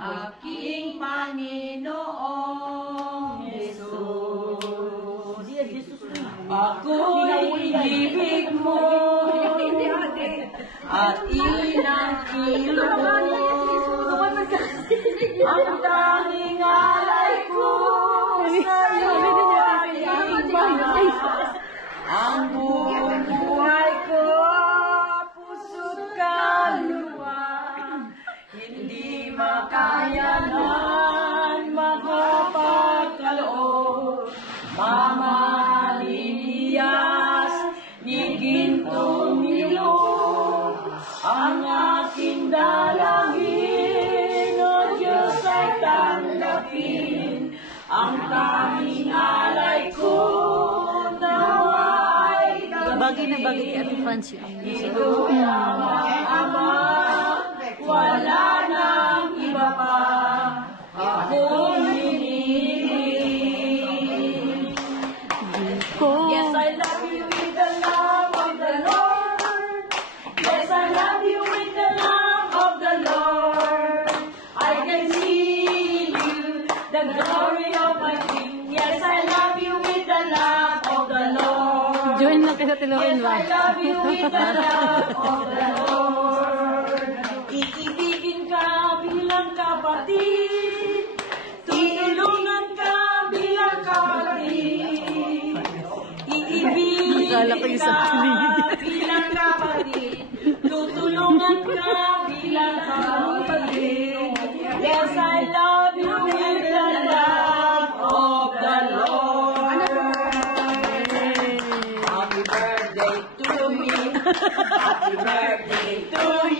aking Panginoong Jesus. Ako'y ibig mo at inangkilong ang tanging alay ko sa'yo ay iba. Ang buong buhay ko, puso't kaluluwa, hindi makayanan makapagkaloob. Mamaliliyas ni gintong ilog ang aking dalangin, O Diyos ay tanggapin ang tanging alay ko. Bagay na bagay at fancy. Ito lamang Ama, wala nang iba pa akong hinihiling. Yes, I love you with the love of the Lord. Yes, I love you with the love of the Lord. I can see you, the glory of my King. Yes, I love you with the love of the Lord. Join lang kayo sa tiluhin ba? Yes, I love you with the love of the Lord. Iibigin ka bilang kapatid. Tutulungan ka bilang kapatid. Iibigin ka bilang kapatid. Tutulungan ka bilang kapatid. Yes, I love you with the love of the Lord. Happy birthday to me. Happy birthday to you.